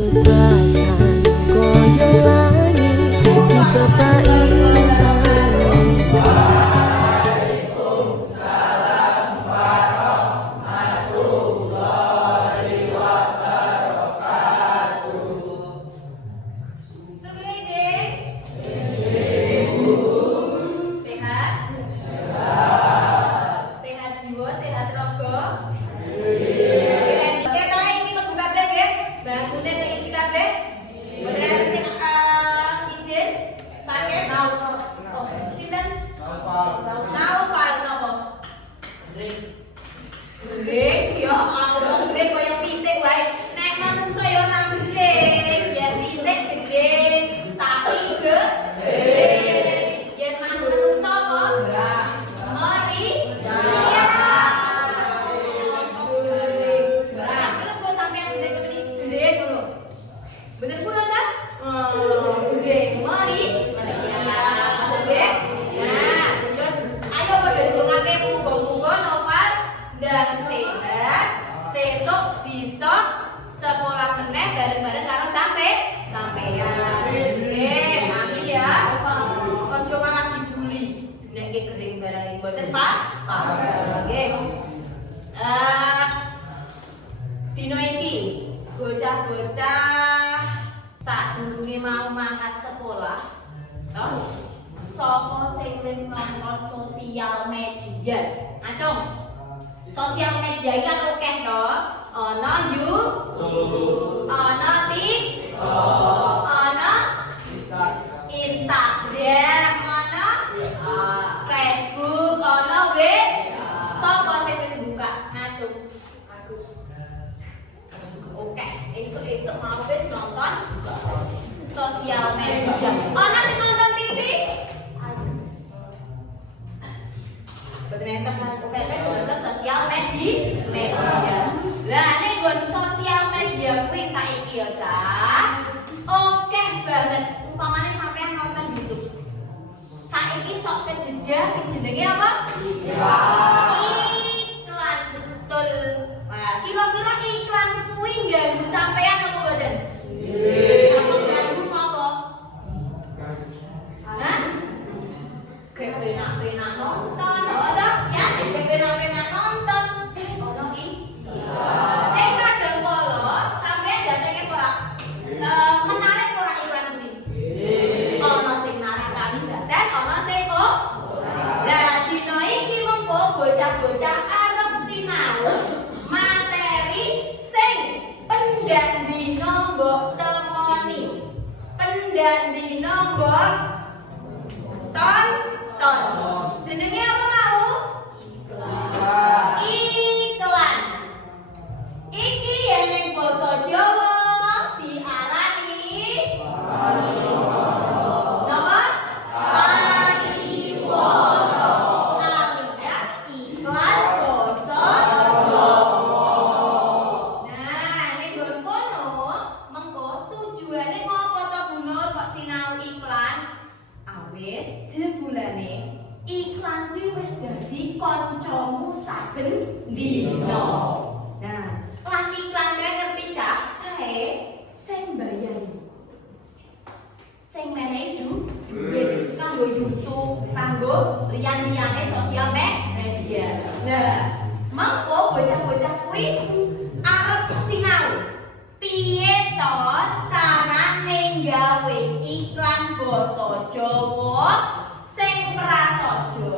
Bebasan koyo langit dikepai dino iki bocah-bocah sadurunge mau mangkat sekolah toh sapa sing wis nonton sosial media. Acung, sosial media iki kan akeh to, ana YouTube, ana TikTok, ana Instagram, ana Facebook, ana sapa sing wis buka ngasuh. Oke, esok mau wis nonton sosial media. Ana sing nonton TV? Betul enten oke nonton sosial media. Lah nek nggon sosial media kuwi saiki ya, Cak. Oke banget. Umpamane sampean nonton YouTube. Saiki sok kejeda sing jenenge apa? Iklan, betul. Nah, kira-kira iklan kuwi ganggu sampean apa mboten? Apa ganggu apa? Hah? Kepenak-penak nonton, toh ya, kepenak-penak nonton. Ono iki. Kadang kala sampean datenge ora menarik ora iklan kuwi. Ono sing narik kali daten, ono sing kok. Lah dino iki mengko bocah-bocah arep sinau materi sing pendak dino mbok temoni. Pendak dino mbok tonton. Jenenge apa mau? Iklan. Iki yen ning basa Jawa diarani napa? Pariwara. Alias iklan basa Jawa. Nah, ning nggon kono mengko tujuane ngopo to Bu Nur kok sinau iklan? Awit jebulane iklan kuwi wis dadi kancamu saben dina. Nah, lan iklan kae ngerti cah kae sing mbayari. Sing menehi duit kanggo YouTube, kanggo liyan-liyane sosial media. Nah, mangko bocah-bocah kuwi arep sinau. Piye to carane gawe iklan basa Jawa sing prasaja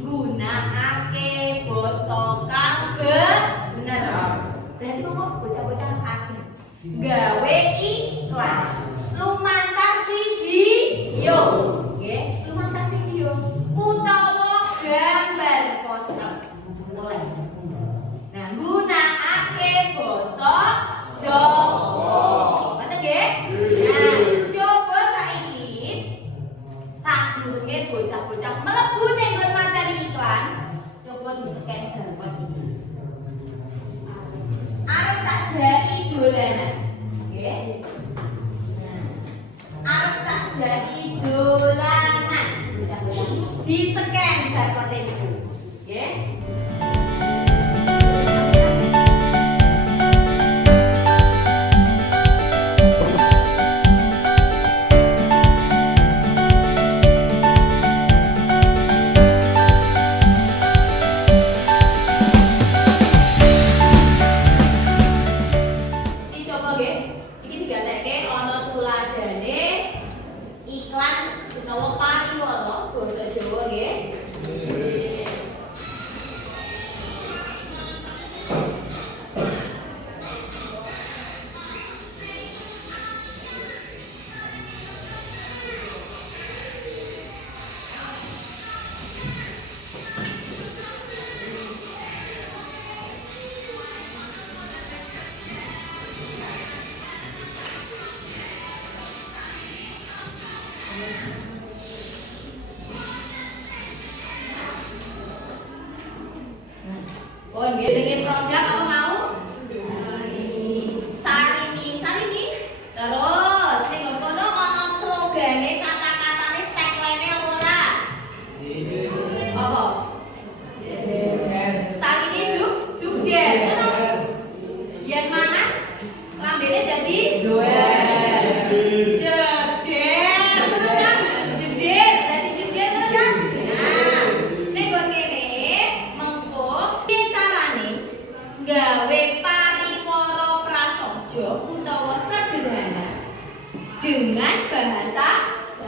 nggunakake basa kang bener. Berarti kok bocah-bocah aja gawe iklan lumantar video, nggih, lumantar video utawa gambar poster boleh. Nah, gunakake basa Jawa. Ngoten nggih? Nah, coba saiki sadurunge bocah-bocah mlebu ning nggon materi iklan, coba di-scan gambar iki. Arep tak jaki dolanan. Nggih. nggih. Iki digatekke ana tuladhane iklan utawa pariwara basa Jawa nggih. Oh, nggih dengan produk apa mau? Sarini. Terus sing kono ana slogane kata-katane tagline apa ora? Apa? Sarini duk der. Yen mangan lambene dadi doer. Jeder, betul kan? Jeder, dadi jeder terus kan? Nah, nek nggon kene mengko piye carane gawe pariwara prasaja utawa sederhana dengan bahasa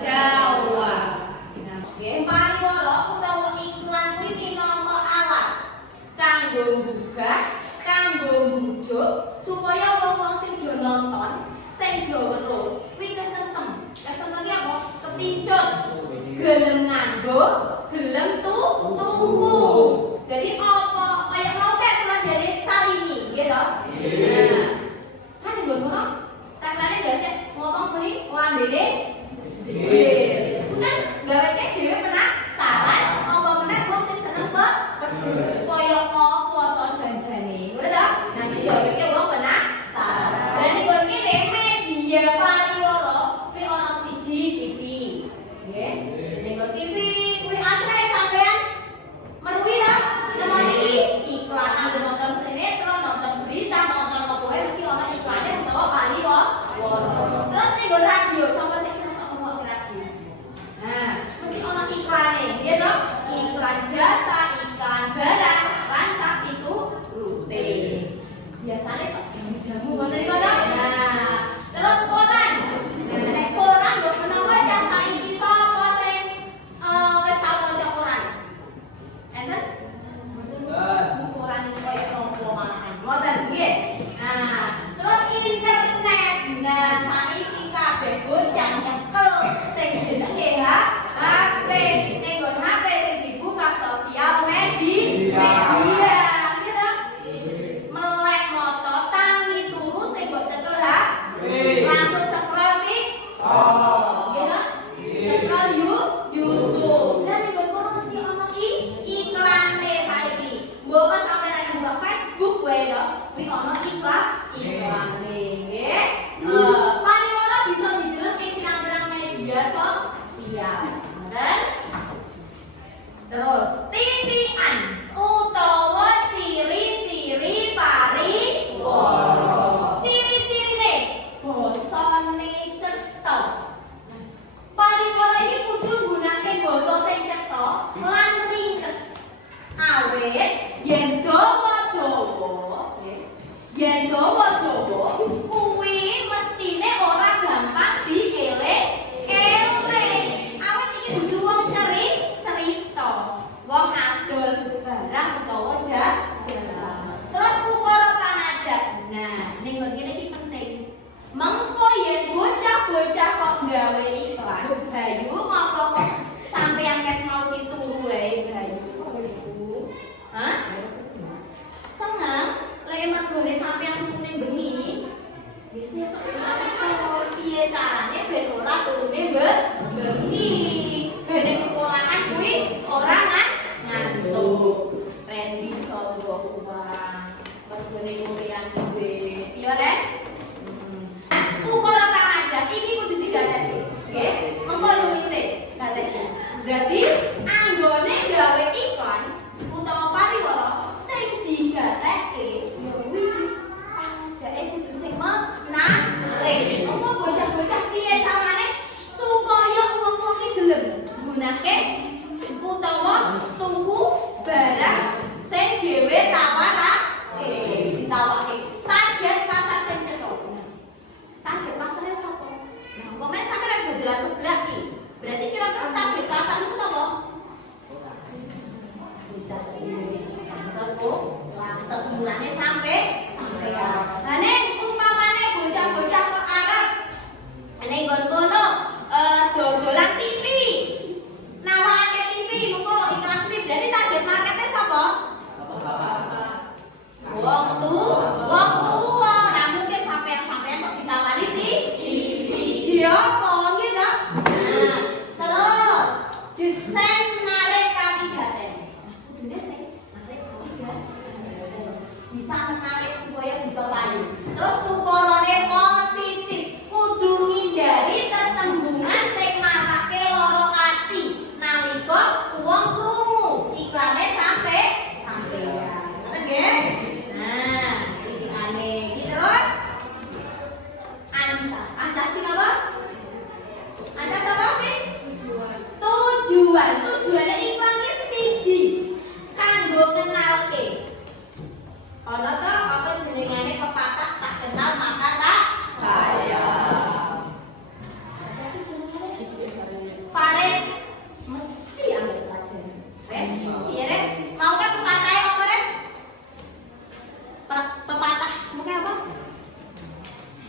Jawa. Nah, nggih pariwara utawa iklan kuwi minangka alat kanggo nggugah, kanggo mbujuk supaya wong-wong sing do nonton, sing do weruh kuwi kesengsem. Kesengsem apa? Kepincut. Gelem nganggo, gelem tuku. Jadi apa? Kayak mau kan dari Sarini, gitu. Nah, kan nggon ngono. Tanggane gak sih ngomong kuwi lambene jeder. Kan gaweke dhewe penasaran apa meneh wong sing seneng kaya apa to janjane. Ngono to? Nah, iki yo iki wong penasaran. Lah ning nggon kene media pariwara sing ana siji TV. Nggih. Ning nggon TV kuwi asre sampean meruwi to? Nemoni iklan anggo nonton sinetron, nonton berita, nonton apa wae mesti ana iklane utawa pariwara. Terus ning nggon radio sapa sing seneng ngomong radio. Nah, mesti ana iklane, nggih to? Iklan jasa, iklan barang, lan sak itu rute. Biasane sak jamu-jamu ngoten niku to. Nah, terus koran. Nah, nek koran yo menawa cah saiki sapa sing wis tau maca koran? Enten? Koran iki koyo nopo malahan. Ngoten nggih. Nah, terus internet. Nah, saiki kabeh bocah nyekel sing jenenge HP. Ning nggon HP sing dibuka sosial media. Gitu. Melek moto tangi turu sing mbok cekel langsung scroll TikTok. Gitu. Scroll YouTube. Dan ning kono mesti ono iklane saiki. Mbok sampeyan buka Facebook wae to, kuwi ono iklane nggih. Pariwara bisa didelok ing pirang-pirang media sosial. Ngoten. Terus titian utawa ciri-ciri pariwara. Ciri-cirine basane cetha. Pariwara iki kudu nggunakake basa sing cetha lan ringkes. Awit yen dawa-dawa, kuwi mestine ora gampang dieling-eling. Awit iki dudu wong cerita, wong adol barang utawa jasa. Terus ukara panajak. Nah, ning nggon kene iki penting. Mengko yen bocah-bocah kok gawe iklan, Bayu ngapa kok sampeyan ket mau turu wae Bayu. Hah? Seneng? Lek mergone sampeyan turune bengi. Wis sesuk piye carane ben ora turune bengi. Ben sekolahan kuwi ora ngantuk. Randy Sobo uang. Mergone kuliah duwe. Iya, Ren? Ukara pangajak iki kudu digatekke. Nggih. Mengko luwise gatekke. Berarti anggone gawe iklan utawa pariwara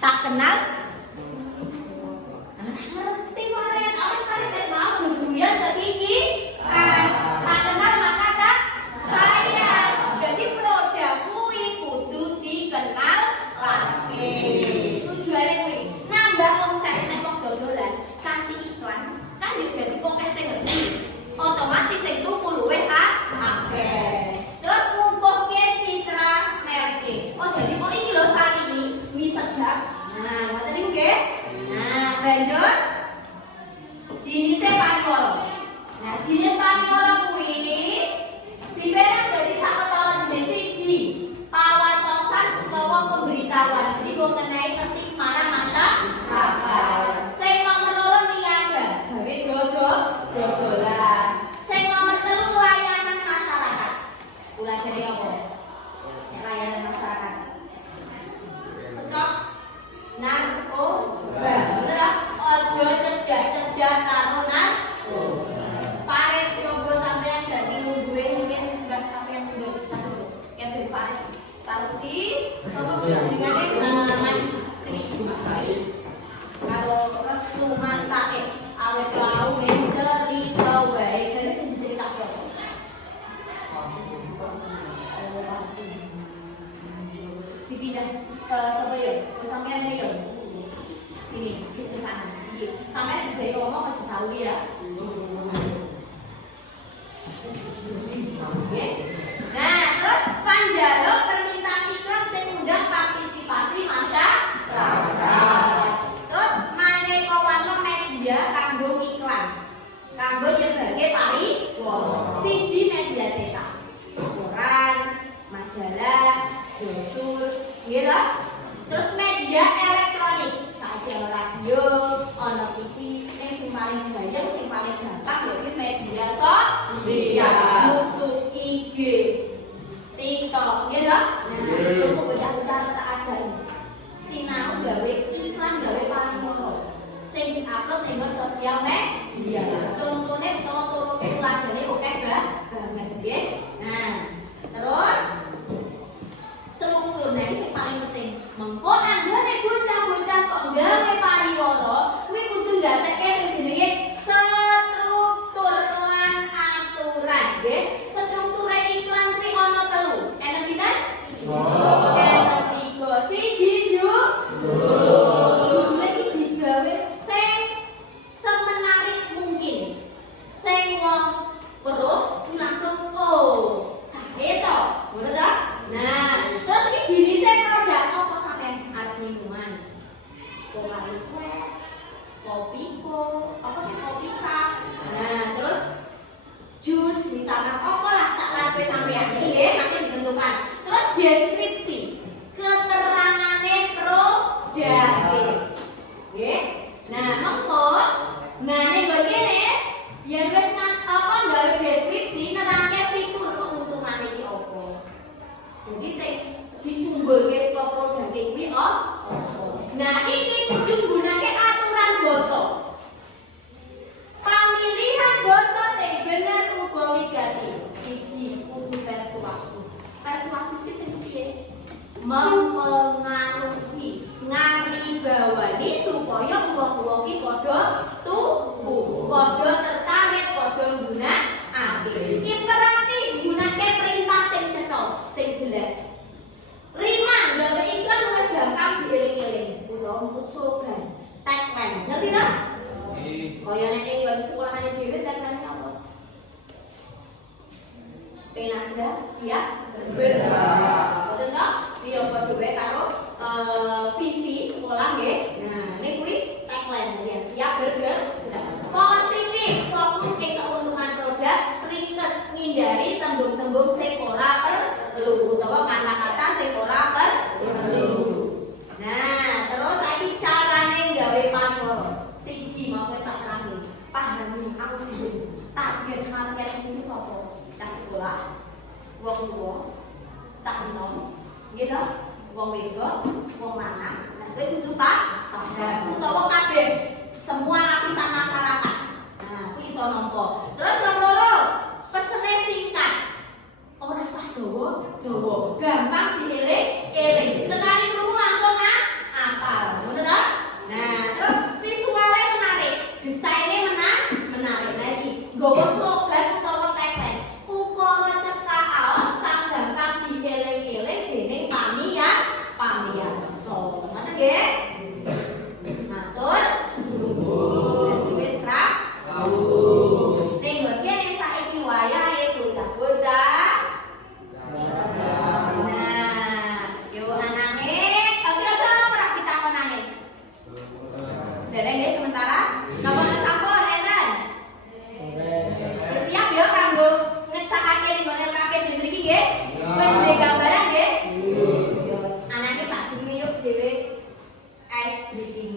Tak kenal. Ngerti Maret, awet kali mau guguyan ketinggi. Tak kenal maka tak sayang. Jadi produk kuwi kudu dikenal lagi. Tujuannya kuwi nambah omset nek wong dodolan kanthi iklan kan yo dadi pokoke sing ngerti. Otomatis sing tuku luwih akeh. Terus ngumpulke citra merek. Oh jadi kok iki lho saat ini mie sedap. Nah, ngoten niku nggih. Nah, lanjut. Jenisnya paniwara. Nah, jenis paniwara kuwi dibedakan dadi sawetara jenis siji. Pawatosan utawa pemberitahuan. Jadi mengenai tertib mana masyarakat. Sing nomor loro niaga, gawe dodolan. Sing nomor telu layanan masyarakat. Kula dari apa? Layanan masyarakat. Stok narkoba. Betul? Ojo cedak-cedak karo narkoba. Paret coba sampean dadi duwe mungkin enggak sampean duwe dulu. Kayak paret taruh sih. Sopo jenengane Mas kalau restu masake awet tau cerita wae jadi sing diceritake apa? Dipindah ke sapa ya? Ke sampean Rios. Sini, ke sana. Sampean bisa ngomong aja sawi ya. Oke. Nah, terus panjaluk permintaan iklan sing ngundang partisipasi masyarakat. Terus maneka warna media kanggo iklan. Kanggo nyebarke pariwara. Siji media cetak. Koran, majalah, brosur, nggih lho. Terus media elektronik, saiki ana radio, ana TV, sing paling gampang, sing paling gampang yaiku media sosial, YouTube, IG, TikTok, nggih lho. Nah, kok bocah-bocah tak ajari. Sinau gawe iklan gawe pariwara. Sing diupload ning sosial media. Contone utawa tuladane akeh banget nggih. Nah, terus struktur nah sing paling penting. Mengko anggone bocah-bocah kok gawe pariwara, kuwi kudu ndatekke sing jenenge struktur lan aturan nggih. Struktur iklan kuwi ana telu. Enten pinten? Enten tiga. Siji judulnya iki digawe sing semenarik mungkin. Sing wong weruh langsung gitu. Ngono ta? Nah, terus iki jenisnya produk apa sampean arep minuman? Kopi sweat, kopiko, apa ki kopi cup. Nah, terus jus misalnya apa lah sak lape sampean iki nggih mangke ditentukan. Terus deskripsi, keterangane produk. Nggih. Nah, mengko ning nggon kene yen wis apa gawe deskripsi nerangke fitur keuntungan iki apa. Jadi sing diunggulke saka produk kuwi apa? Nah, iki kudu nggunakake aturan basa. Pemilihan basa sing bener uga wigati. Siji kudu persuasi. Persuasi iki sing piye? Mempengaruhi, ngaribawani supaya wong-wong iki padha tuku, padha tertarik, padha nggunakake. Ibaratne nggunakake perintah sing cetha, sing jelas. Rima gawe iklan luwih gampang dieling-eling utawa slogan, tagline. Ngerti ta? Kaya nek ing sekolahane dhewe tagline apa? Penanda siap bergerak. Betul ta? Iya padha wae karo visi sekolah nggih. Nah, ini kuwi tagline yang siap bergerak. Positif, fokus ke keuntungan produk, ringkes ngindari tembung-tembung sing ora perlu utawa kata-kata sing ora perlu. Nah, terus saiki carane gawe pariwara. Siji mau wis tak terangke. Pahami audiens, target market iki sapa? Cah sekolah, wong tuwa, cah enom, nggih to? Wong wedok, wong lanang. Nah, kuwi es greeting.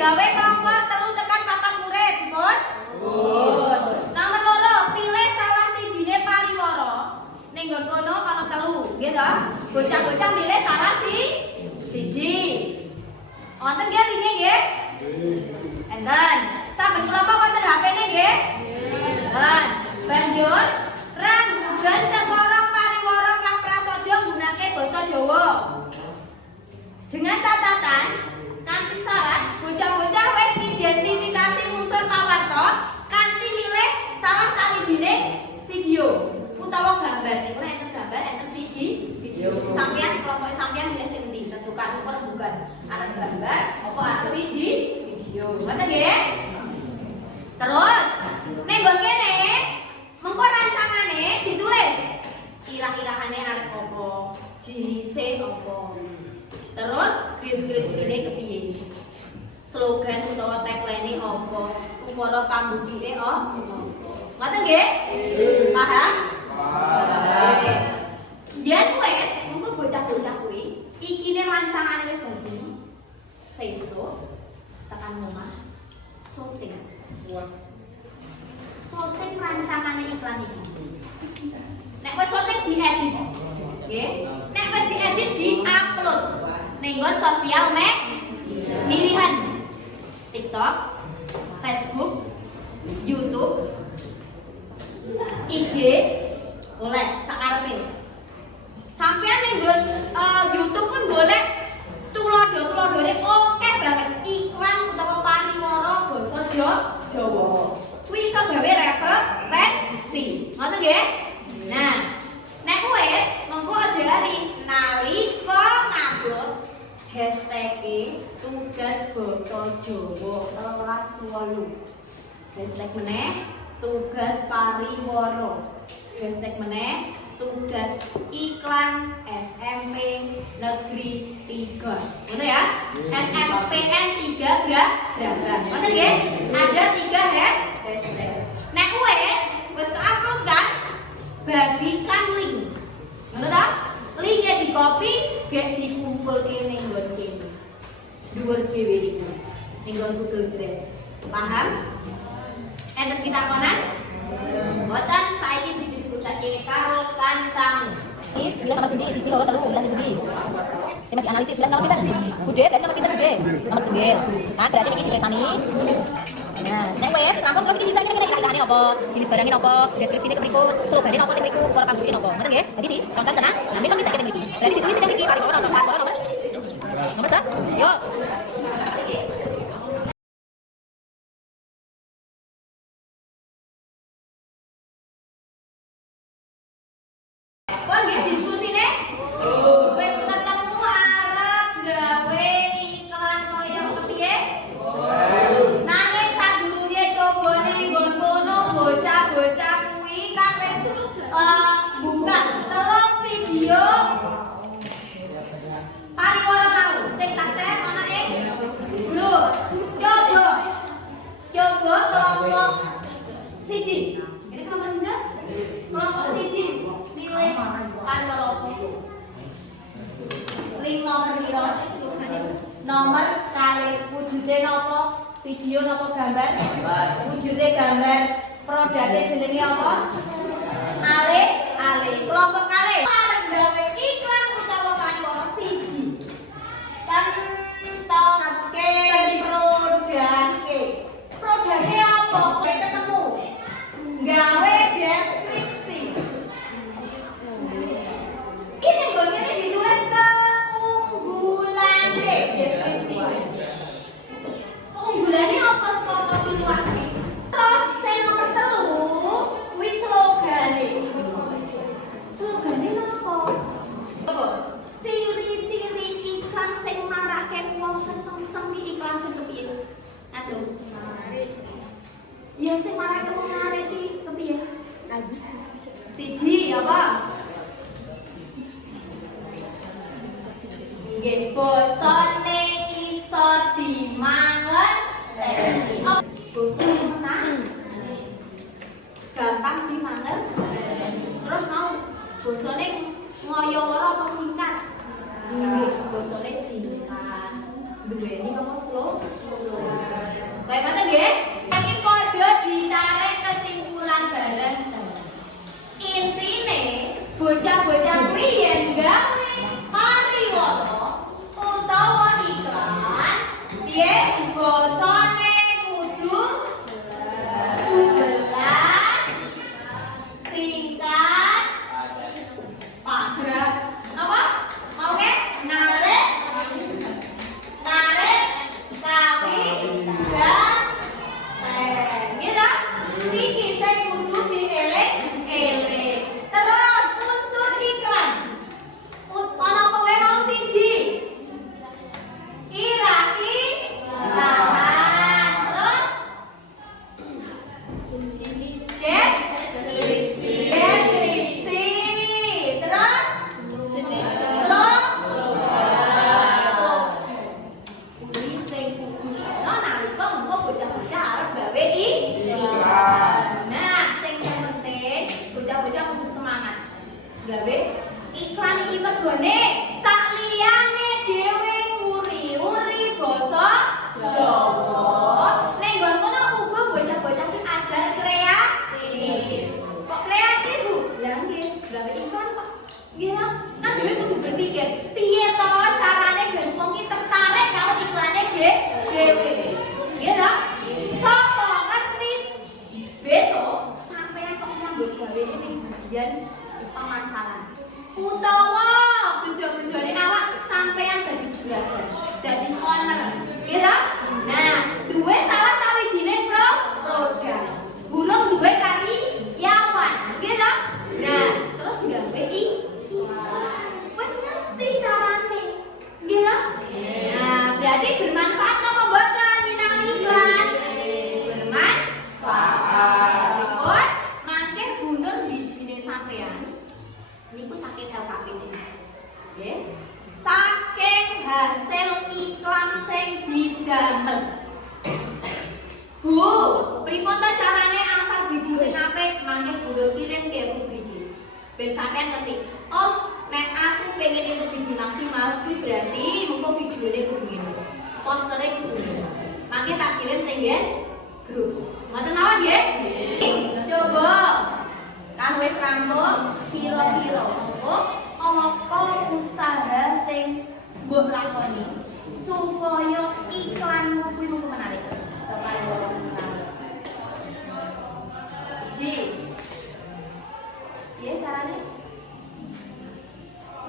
Gawe kelompok telu tekan papan murid, pun. Nomor loro, pilih salah sijine pariwara. Ning nggon kono ana telu, nggih to? Bocah-bocah milih salah siji. Wonten nggih linge nggih? Enten. Saben kelompok wonten HP-ne nggih? Enten. Banjur rembugan cengkorong pariwara kang prasaja nggunakake basa Jawa. Dengan catatan kanthi syarat bocah-bocah wis identifikasi unsur pawarta kanthi milih salah sawijine video utawa gambar. Niku nek enten gambar enten video. Sampeyan kelompok sampeyan milih sing endi? Tentukan ukur bukan arep gambar apa arep video. Ngoten nggih? Terus nek nggon kene mengko rancangane ditulis. Kira-kirane arep apa? Jinise apa? Terus deskripsine kepiye? Slogan utawa tagline apa? Upara pambujine apa? Ngoten nggih? Paham? Paham. Yen wis mengko bocah-bocah kuwi ikine rancangane wis ganti. Sesuk tekan omah syuting. Syuting rancangane iklan iki. Nek wis syuting diedit. Nggih? Nek wis diedit di-upload ning nggon sosial pilihan TikTok, Facebook, YouTube, IG, oleh sakarepe. Sampeyan ning nggon YouTube pun golek tulodo-tulodone akeh banget iklan utawa pariwara basa Jawa. Kuwi iso gawe referensi. Ngoten nggih? Nah, nek wis monggo aja lali nalika ngupload hashtag tugas basa Jawa 13.8. Hashtag meneh tugas pariwara. Hashtag meneh tugas iklan SMP Negeri 3. Ngono ya? SMPN 3 Braga. Ngoten nggih? Ada 3 hashtag. Nek dhuwur dhewe iku. Ning Google Drive. Paham? Enten kita konan? Boten saiki didiskusake karo kancamu. Bilang nomor budi, siji loro telu, bilang budi. Saya dianalisis, bilang nomor kita. Bude, berarti nomor kita bude. Nomor setunggal. Kan berarti ini ditulisani. Nah, nek wis rampung terus iki diceritani kene kaidahane opo, jenis barangnya opo, deskripsine kepriku, slogane opo teng mriku, cara pambuline opo. Ngoten nggih? Jadi tonton tenang. Nah, memang bisa kita iki. Berarti ditulis teng mriki paling ora nomor. Nomor sa? Yuk. Kon nggih diskusine? Wis ketemu arep gawe iklan koyo kepiye? Nanging sadurunge coba ning nggon kono bocah-bocah kuwi kan wis buka telung video pariwara mau sing tak share ana ing grup. Coba kelompok siji. Ini kelompok siji? Kelompok siji milih pariwara. Link nomor piro? Nomor kali wujude napa? Video napa gambar? Wujude gambar. Produknya jenenge apa? Ale. Kelompok kali. Arep gawe iklan utawa pariwara siji. Tentoke produknya. Produknya apa? Kowe ketemu. Gawe deskripsi. Ini gosene ditulis keunggulan deh deskripsi. Keunggulannya apa saka pilihan kuwi? Terus sing nomor 3 kuwi slogane. Slogane napa? Apa? Ciri-ciri iklan sing marake wong kesengsem iki iklan sing kepiye? Ajo. Ya sing marake wong narik iki kepiye? Bagus. Siji apa? Nggih, bosone iso dimangerteni. Bosone menang. Gampang dimangerteni. Terus mau bosone ngoyo ora apa singkat? Nggih, bosone singkat. Duweni apa slow? Kayak ngoten nggih? Iki padha ditarik kesimpulan bareng. Intine bocah-bocah kuwi yen gawe pariwara utawa iklan piye bosone kudu jelas, singkat, padat. Apa? Mau ke? Narik, kawi, dan gitu. Iki sing kudu dieling-eling. Terus unsur iklan. Ana kowe mau siji. Tahan. Terus deskripsi. Terus kuwi sing ana nalika engko bocah-bocah arep gawe iklan. Nah, sing penting bocah-bocah kudu semangat. Gawe iklan iki mergone sakliyane dhewe nguri-uri basa Jawa. Ning nggon kono uga bocah-bocah iki ajar kreatif. Kok kreatif, Bu? Lah nggih, gawe iklan kok. Nggih lho, kan dhewe kudu berpikir, piye to carane ben wong iki tertarik karo iklane dhewe. Nggih lho? Sopo ngerti besok sampean kok nyambut gawe ning bagian pemasaran. Utawa bejo-bejone awak sampean dadi juragan, dadi owner. Nggih lho? Nah, duwe salah sawijining produk. Burung duwe karyawan. Nggih lho? Nah, terus gawe iklan. Wis ngerti carane. Nggih lho? Nah, berarti bermanfaat apa mboten minangka iklan? Bermanfaat. Pun mangke bunur bijine sampean niku saking LKP. Nggih. Saking hasil iklan sing didamel. Bu, pripun ta carane asal biji sing apik mangke bunur kirim ke rubriki. Ben sampean ngerti. Oh, nek aku pengen entuk biji maksimal kuwi berarti mengko videone kudu ngene. posternya kudu. Mangke tak kirim tenggen grup. Ngoten mawon nggih? Coba kan wis rampung kira-kira apa usaha sing mbok lakoni supaya iklanmu kuwi mung menarik. Siji. Piye carane?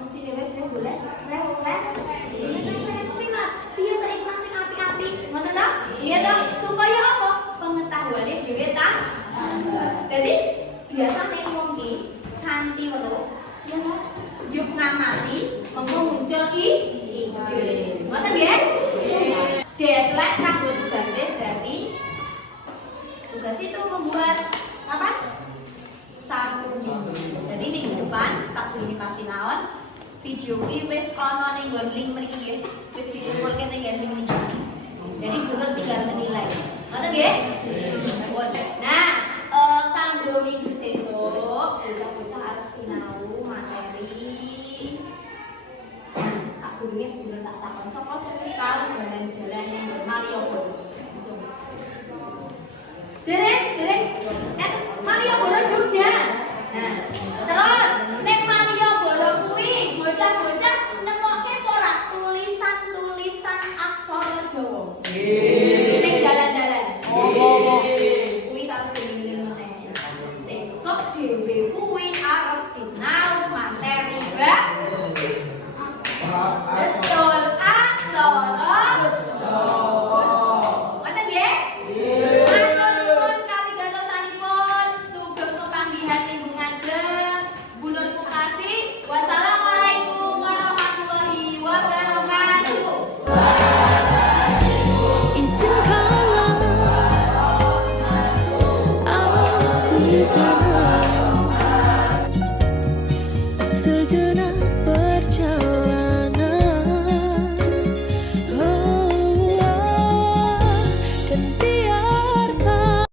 Mesti dhewe golek referensi. Piye to iklan sing apik-apik? Ngoten ta? Iya to, supaya apa? Pengetahuane dhewe ta. Dadi biasane wong ki kanthi weruh ya to, yuk ngamati mengko muncul ide. Ngoten nggih? Deadline kanggo tugasnya berarti tugas itu membuat kapan? Sabtu minggu. Jadi minggu depan Sabtu ini pasti naon video ini wis ana ning nggon link mriki nggih. Wis dikumpulke ning link niki. Jadi guru tinggal menilai. Ngoten nggih? Nah, kanggo minggu sesuk bocah-bocah arep sinau materi. Sabtu ini guru tak takon sapa sing wis tau jalan-jalan ning Malioboro. Derek, Malioboro Jogja. Nah, terus nek Malioboro kuwi bocah-bocah nemokke ora tulisan-tulisan aksara Jawa. Ning dalan-dalan. Kuwi tak pengen meneh. Sesuk dhewe kuwi arep sinau materi betul aksara Jawa. Ngoten nggih? Wassalamualaikum warahmatullahi wabarakatuh. Izinkanlah aku